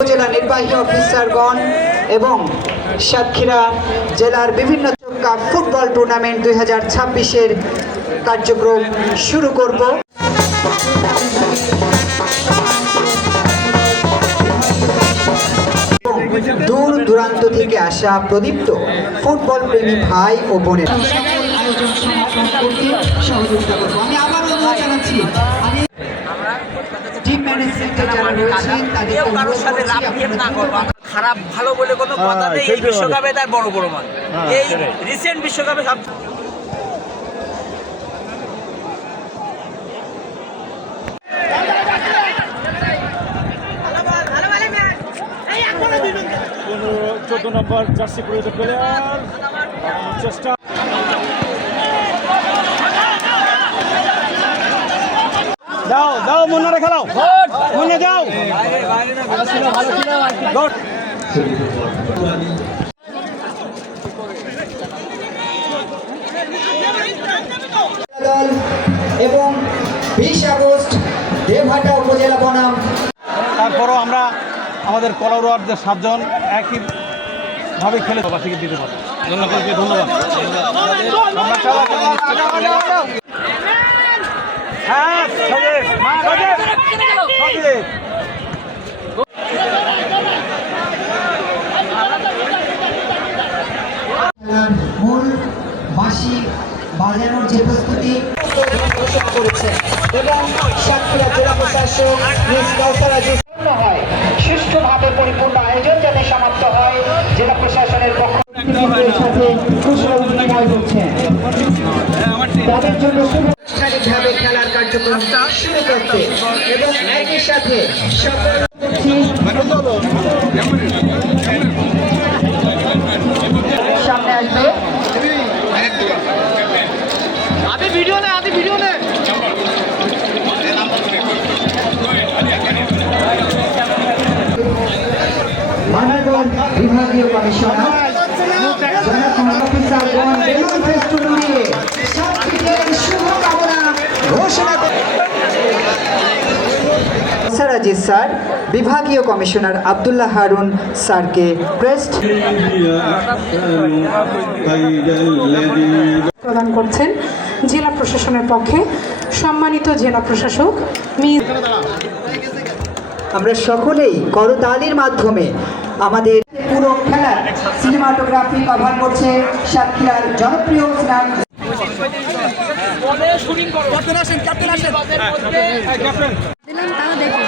উপজেলা নির্বাহী অফিসারগণ এবং সাতক্ষীরা জেলার বিভিন্ন কাপ ফুটবল টুর্নামেন্ট 2026-এর কার্যক্রম শুরু করব। দূর দূরান্ত থেকে আসা প্রদীপ্ত ফুটবল প্রেমী ভাই ও বোনের সহযোগিতা করব। আমি আবার অনুরোধ জানাচ্ছি খারাপ ভালো বলে কোনো কথা নেই। এই বিশ্বকাপে তার বড় বড় মান, এই রিসেন্ট বিশ্বকাপে সব চোদ্দ নম্বর জার্সি পরিহিত প্লেয়ার চেষ্টা দাও দাও মনে খেলাও মনে যাও এবং 20 আগস্ট দেবহাটা উপজেলা বনাম। তারপরও আমরা আমাদের কলারোয়ারদের 7 জন একইভাবে খেলে বাসীকে দিতে পারি। ধন্যবাদ। হ্যাঁ মূল বাঁশি বাজানোর যে প্রস্তুতি ঘোষণা করেছে এবং সাতক্ষীরা জেলা প্রশাসক মিস কাউসারা যে হয় সুষ্ঠুভাবে পরিপূর্ণ আয়োজন যাতে সমাপ্ত হয় জেলা প্রশাসনের পক্ষ সাথে কুশল বিনিময় হচ্ছে তাদের জন্য আনুষ্ঠানিকভাবে খেলার কার্যক্রম শুরু করতে এবং একই সাথে সকল সামনে আসবে মানববন্ধ বিভাগীয় কমিশনার অফিসারগণ বেলুন ফেস্টুন উড়িয়ে সাতক্ষীরার শুভকামনা ঘোষণা করে সারাজিৎ স্যার বিভাগীয় কমিশনার আব্দুল্লাহ হারুন স্যারকে ক্রেস্ট প্রদান করছেন জেলা প্রশাসনের পক্ষে সম্মানিত জেলা প্রশাসক আমরা সকলেই করতালির মাধ্যমে আমাদের পুরো খেলার সিনেমাটোগ্রাফি কভার করছে সাতক্ষীরার জনপ্রিয় স্নান দিলাম তাও দেখুন